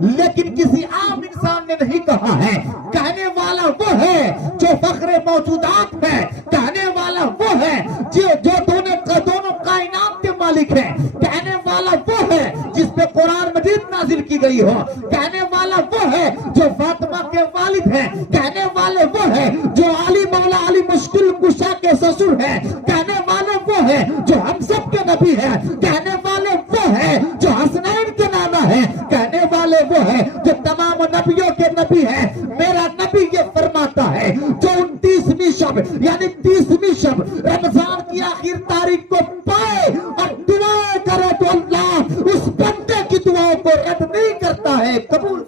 لیکن کسی عام انسان نے نہیں کہا ہے. کہنے والا وہ ہے جو فخر موجودات ہے. کہنے والا وہ ہے جو دونوں کائنات کے مالک ہے. کہنے والا وہ ہے جس پہ قرآن مجید نازل کی گئی ہو. کہنے والا وہ ہے جو فاطمہ کے والد ہے. کہنے والے وہ ہے جو علی مولا علی مشکل کشا کے سسر ہے. کہنے والے وہ ہے جو ہم سب کے نبی ہے. کہنے والے وہ ہے جو حسنین کے نانا ہے. کہنے والے وہ ہے جو تمام نبیوں کے نبی ہے. میرا نبی یہ فرماتا ہے جو 29ویں شب یعنی 30ویں شب رمضان کی آخر تاریخ کو پائے اور دعائیں کرے تو اللہ اس بندے کی دعاؤں کو رد نہیں کرتا ہے، قبول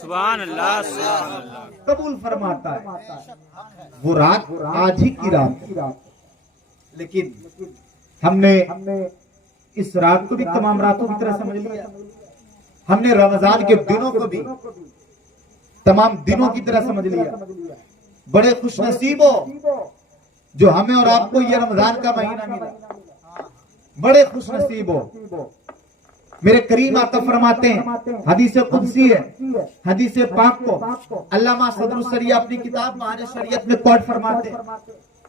سبحان اللہ سبحان اللہ قبول فرماتا ہے. وہ رات آج ہی کی رات ہے، لیکن ہم نے اس رات کو بھی تمام راتوں کی طرح سمجھ لیا. ہم نے رمضان کے دنوں کو بھی تمام دنوں کی طرح سمجھ لیا. بڑے خوش نصیب ہو جو ہمیں اور آپ کو یہ رمضان کا مہینہ ملا. بڑے خوش نصیب ہو. میرے کریم آقا فرماتے ہیں، حدیث قدسی ہے، حدیث پاک کو علامہ صدر السریہ اپنی کتاب معانی شریعت میں کوٹ فرماتے ہیں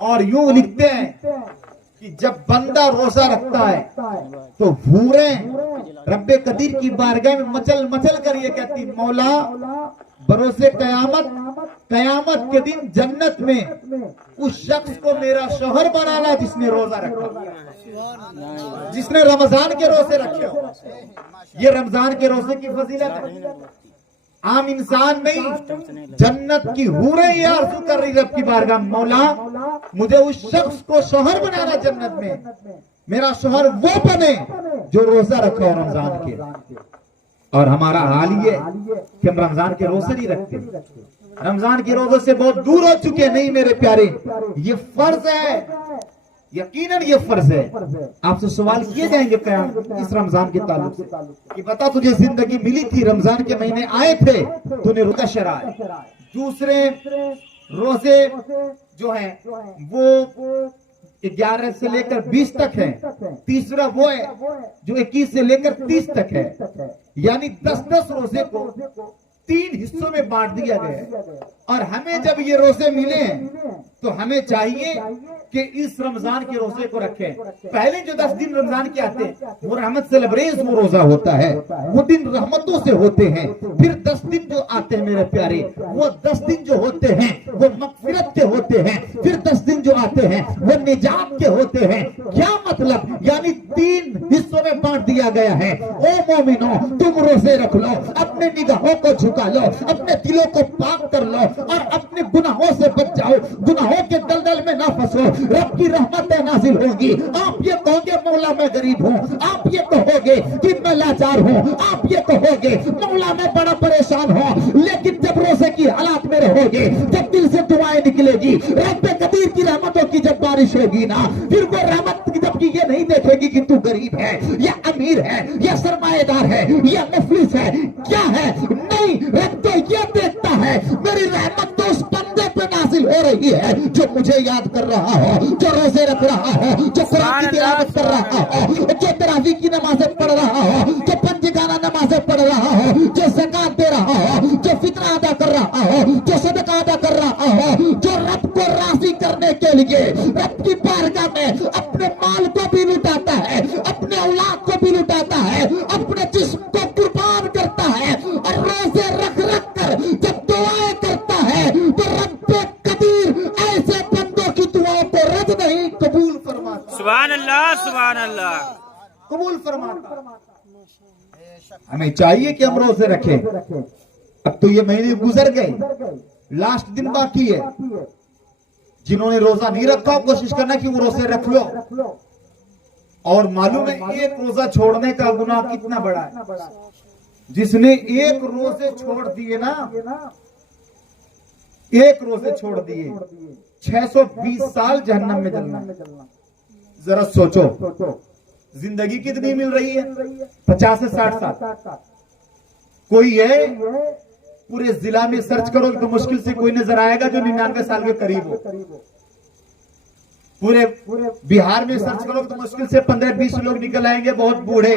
اور یوں لکھتے ہیں کہ جب بندہ روزہ رکھتا ہے تو حوریں رب قدیر کی بارگاہ میں مچل مچل کر یہ کہتی، مولا بروز قیامت کے دن جنت میں اس شخص کو میرا شوہر بنانا جس نے روزہ رکھا، جس نے رمضان کے روزے رکھے ہو. یہ رمضان کے روزے کی فضیلت ہے. عام انسان نہیں، جنت کی حوریں یہ عرض کر رہی رب کی بارگاہ، مولا مجھے اس شخص کو شوہر بنانا جنت میں، میرا شوہر وہ بنے جو روزہ رکھا ہو رمضان کے. اور ہمارا حال یہ کہ ہم رمضان کے روزے نہیں رکھتے، رمضان کے روزوں سے بہت دور ہو چکے. نہیں میرے پیارے، یہ فرض ہے، یقیناً یہ فرض ہے. آپ سے سوال کیے جائیں گے قیامت اس رمضان کے تعلق سے کہ بتا تجھے زندگی ملی تھی، رمضان کے مہینے آئے تھے، تو نے روزہ شرع ہے. دوسرے روزے جو ہیں وہ 11 سے لے کر 20 تک ہے. تیسرا وہ ہے جو 21 سے لے کر 30 تک ہے. یعنی 10 روزے کو 3 حصوں میں بانٹ دیا گیا ہے. اور ہمیں جب یہ روزے ملے ہیں تو ہمیں چاہیے کہ اس رمضان کے روزے کو رکھیں. پہلے جو 10 دن رمضان کے آتے ہیں وہ رحمت سے لبریز وہ روزہ ہوتا ہے، وہ دن رحمتوں سے ہوتے ہیں. پھر 10 دن جو آتے ہیں میرے پیارے، وہ 10 دن جو ہوتے ہیں وہ مغفرت کے ہوتے ہیں. پھر 10 دن جو آتے ہیں وہ نجات کے ہوتے ہیں. کیا مطلب؟ یعنی 3 حصوں میں بانٹ دیا گیا ہے. او مومنو، تم روزے رکھ لو، اپنے نگاہوں کو جھکا لو، اپنے دلوں کو پاک کر لو اور اپنے گناہوں سے بچ جاؤ. گناہوں کے دلدل میں نہ پھنسو، رب کی رحمتیں نازل ہوگی. آپ یہ کہو گے مولا میں غریب ہوں، آپ یہ کہو گے کہ میں لاچار ہوں، آپ یہ کہو گے مولا میں بڑا پریشان ہوں. لیکن جب روزے کی حالات میں رہو گے، جب دل سے دعائیں نکلے گی، رب قدیر کی رحمتوں کی جب بارش ہوگی نا، پھر وہ رحمت جب کی یہ نہیں دیکھے گی کہ تو غریب ہے یا امیر ہے یا سرمایہ دار ہے یا مفلس ہے، کیا ہے. نہیں، رب تو یہ دیکھتا ہے میری رحمت تو اس بندے پہ نازل ہو رہی ہے جو مجھے یاد کر رہا ہو، جو روزے رکھ رہا ہو، جو قرآن کی تلاوت کر رہا ہو، جو تراویح کی نمازیں پڑھ رہا ہو، جو پنجگانہ نمازیں پڑھ رہا ہو، جو زکات دے رہا ہو، جو فطرہ ادا کر رہا ہو، جو صدقہ ادا کر رہا ہو، جو رب کو راضی کرنے کے لیے رب کی بارگاہ میں اپنے مال کو بھی لٹاتا ہے، اپنے اولاد کو بھی لٹاتا ہے، اپنے جسم کو قربان کرتا ہے اور روزے رکھ رکھ کر جب دعائیں کرتا ہے تو رب قدیر ایسے بندوں کی دعاؤں کو رد نہیں، قبول فرماتا. سبحان اللہ سبحان اللہ قبول فرماتا. ہمیں چاہیے کہ ہم روزے رکھیں. اب تو یہ مہینے گزر گئے، لاسٹ دن باقی ہے. جنہوں نے روزہ نہیں رکھا کوشش کرنا کہ وہ روزے رکھ لو. اور معلوم ہے ایک روزہ چھوڑنے کا گناہ کتنا بڑا ہے. جس نے ایک روزے چھوڑ دیے نا، ایک روزے چھوڑ دیے 620 سال جہنم میں جلنا. ذرا سوچو زندگی کتنی مل رہی ہے؟ 50 سے 60 سال. کوئی ہے پورے ضلع میں سرچ کرو تو مشکل سے کوئی نظر آئے گا جو 99 سال کے قریب ہو. پورے بہار میں سرچ کرو تو مشکل سے 15-20 لوگ نکل آئیں گے بہت بوڑھے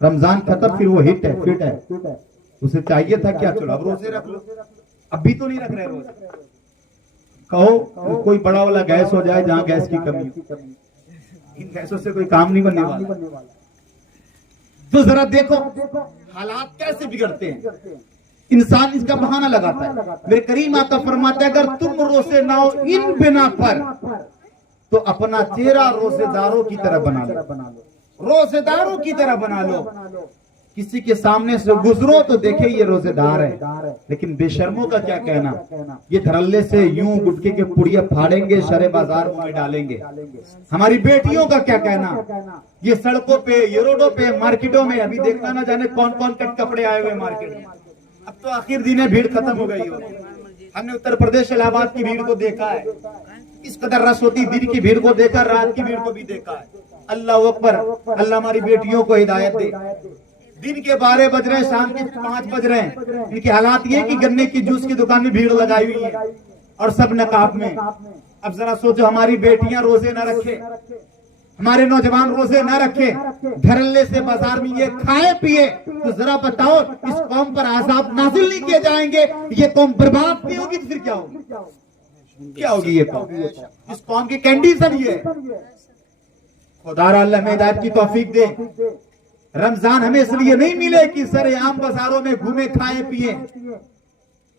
رمضان ختم پھر وہ ہٹ ہے فٹ ہے, اسے چاہیے تھا کیا چلو اب روزے رکھ لو, اب بھی تو نہیں رکھ رہے روزے. کہو کوئی بڑا والا گیس ہو جائے جہاں گیس کی کمی ہو, ان گیسوں سے کوئی کام نہیں بننے والا. تو ذرا دیکھو حالات کیسے بگڑتے ہیں, انسان اس کا بہانہ لگاتا ہے. میرے کریم آقا فرماتے ہیں اگر تم روزے نہ ہو ان بنا پر تو اپنا چہرہ روزے داروں کی طرح بنا لو, روزے داروں کی طرح بنا لو. کسی کے سامنے سے گزرو تو دیکھے یہ روزے دار ہے, لیکن بے شرموں کا کیا کہنا, یہ دھڑلے سے یوں گٹکے کے پڑیے پھاڑیں گے, شرے بازار میں ڈالیں گے. ہماری بیٹیوں کا کیا کہنا, یہ سڑکوں پہ, یہ روڈوں پہ, مارکیٹوں میں ابھی دیکھنا نہ جانے کون کون کٹ کپڑے آئے ہوئے مارکیٹ میں. اب تو آخر دن بھیڑ ختم ہو گئی ہو. ہم نے اتر پردیش الہ آباد کی بھیڑ کو دیکھا ہے, اس قدر رس ہوتی دن کی بھیڑ کو دیکھا, رات کی بھیڑ کو بھی دیکھا ہے. اللہ اکبر, اللہ ہماری بیٹیوں کو ہدایت دے. دن کے 12 بج رہے ہیں, شام کے 5 بج رہے ہیں, ان کی حالات یہ کہ گنے کی جوس کی دکان میں بھیڑ لگائی ہوئی ہے اور سب نقاب میں. اب ذرا سوچو ہماری بیٹیاں روزے نہ رکھے, ہمارے نوجوان روزے نہ رکھے, دھڑلے سے بازار میں یہ کھائے پیے, تو ذرا بتاؤ اس قوم پر عذاب نازل نہیں کیے جائیں گے, یہ قوم برباد نہیں ہوگی تو پھر کیا ہوگی, کیا ہوگی یہ قوم, اس قوم کی کنڈیشن یہ ہے. خدا را اللہ میں ہدایت کی توفیق دے. رمضان ہمیں اس لیے نہیں ملے کہ سر عام بازاروں میں گھومے کھائے پیے,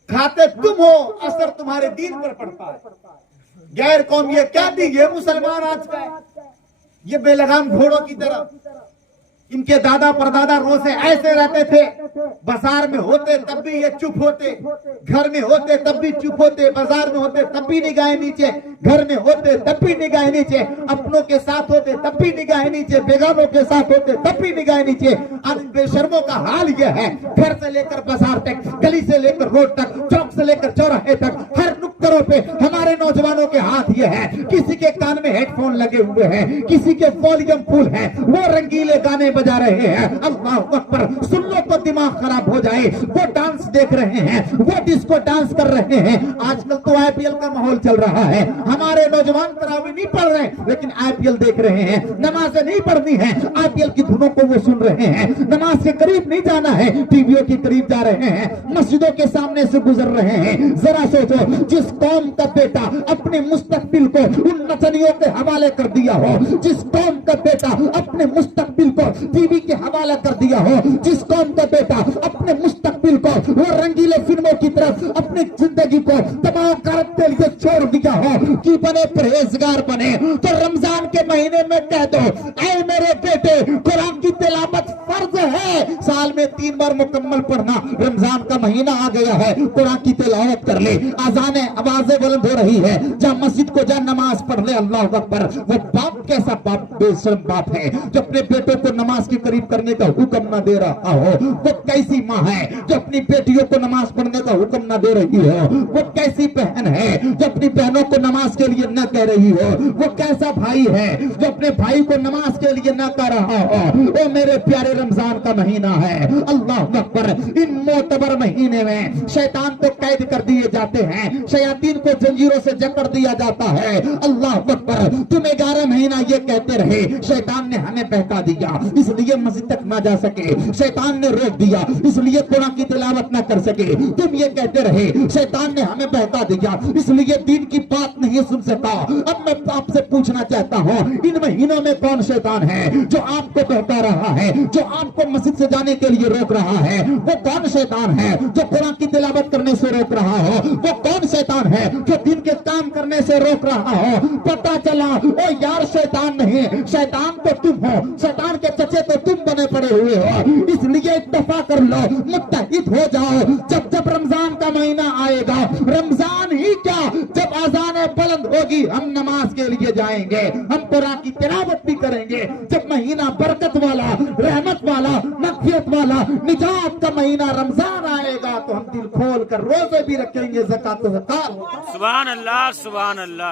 کھاتے تم ہو, اثر تمہارے دین پر پڑتا ہے. غیر قوم یہ کیا دی, یہ مسلمان آج کا ہے, یہ بے لگام گھوڑوں کی طرح. ان کے دادا پردادا روزے ایسے رہتے تھے, بازار میں ہوتے تب بھی یہ چپ ہوتے, گھر میں ہوتے تب بھی چپ ہوتے, بازار میں ہوتے تب بھی نگاہیں نیچے, گھر میں ہوتے تب بھی نگاہیں نیچے, اپنوں کے ساتھ ہوتے تب بھی نگاہیں نیچے, بیگانوں کے ساتھ ہوتے تب بھی نگاہیں نیچے. آج بے شرموں کا حال یہ ہے, گھر سے لے کر بازار تک, گلی سے لے کر روڈ تک, چوک سے لے کر چوراہے تک, ہر نکتروں پہ ہمارے نوجوانوں کے ہاتھ یہ ہے. کسی کے کان میں ہیڈ فون لگے ہوئے ہیں, کسی کے والیوم فل ہے, وہ رنگیلے گانے بجا رہے ہیں. اللہ اکبر, سن لو تو دماغ خراب ہو جائے. وہ ڈانس دیکھ رہے ہیں, وہ ڈسکو ڈانس کر رہے ہیں. آج کل تو آئی پی ایل کا ماحول چل رہا ہے, ہمارے نوجوان تراویح نہیں پڑھ رہے لیکن آئی پی ایل دیکھ رہے ہیں. نمازیں نہیں پڑھنی ہے, آئی پی ایل کی دھنوں کو وہ سن رہے ہیں. نماز کے قریب نہیں جانا ہے, ٹی ویوں کے قریب جا رہے ہیں, مسجدوں کے سامنے سے گزر رہے ہیں. ذرا سوچو, جس قوم کا بیٹا اپنے مستقبل کو ان نچنیوں کے حوالے کر دیا ہو, جس قوم کا بیٹا اپنے مستقبل کو ٹی وی کے حوالہ کر دیا ہو, جس قوم کا بیٹا اپنے مستقبل کو وہ رنگیلے فلموں کی طرف اپنی زندگی کو تباہ کرتے لیے چھوڑ دیا ہو کہ بنے پرہیزگار بنے, تو رمضان کے مہینے میں کہہ دو, اے میرے بیٹے قرآن کی تلاوت فرض ہے, سال میں 3 بار مکمل پڑھنا. رمضان کا مہینہ آ گیا ہے, قرآن کی تلاوت کر لے, آزانیں آوازیں بلند ہو رہی ہے, جا مسجد کو جا, نماز پڑھ لے. اللہ اکبر. وہ باپ کیسا باپ, بے شرم باپ ہے جو اپنے بیٹوں کو نماز کے قریب کرنے کا حکم نہ دے رہا ہو. وہ کیسی ماں ہے جو اپنی بیٹیوں کو نماز پڑھنے کا حکم نہ دے رہی ہو. وہ کیسی بہن ہے جو اپنی بہنوں کو نماز کے لیے نہ کہہ رہی ہو. وہ کیسا بھائی ہے جو اپنے بھائی کو نماز کے لیے نہ کہہ رہا ہو. او میرے پیارے, رمضان کا مہینہ ہے. اللہ اکبر. ان معتبر مہینے میں شیطان کو قید کر دیے جاتے ہیں, شیاطین کو زنجیروں سے جکڑ دیا جاتا ہے. اللہ اکبر. تم 11 مہینہ یہ کہتے رہے شیطان نے ہمیں بہکا دیا, اس لیے مسجد تک نہ جا سکے, شیطان نے روک دیا اس لیے قرآن کی تلاوت نہ کر سکے. تم یہ کہتے رہے شیطان نے ہمیں بہکا دیا اس لیے دین کی بات نہیں سن سکا. اب میں آپ سے پوچھنا چاہتا ہوں, ان مہینوں میں کون شیطان ہے جو آپ کو بہکا رہا ہے, جو آپ کو مسجد سے جانے کے لیے روک رہا ہے؟ وہ کون شیطان ہے جو قرآن کی تلاوت کرنے سے روک رہا ہو؟ وہ کون شیطان ہے جو دین کے کام کرنے سے روک رہا ہو؟ پتا چلا او یار شیطان نہیں, شیطان تو تم ہو, شیطان کے چچے تو تم بنے پڑے ہوئے ہو. اس لیے اتفاق کر لو, متحد ہو جاؤ. جب جب رمضان کا مہینہ آئے گا, رمضان ہی کیا جب اذانیں بلند ہوگی ہم نماز کے لیے جائیں گے, ہم قرآن کی تلاوت بھی کریں گے. جب مہینہ برکت والا, رحمت والا, مغفرت والا, نجات کا مہینہ رمضان آئے گا تو ہم دل کھول کر روزے بھی رکھیں گے, زکات و زکات. سبحان اللہ, سبحان اللہ.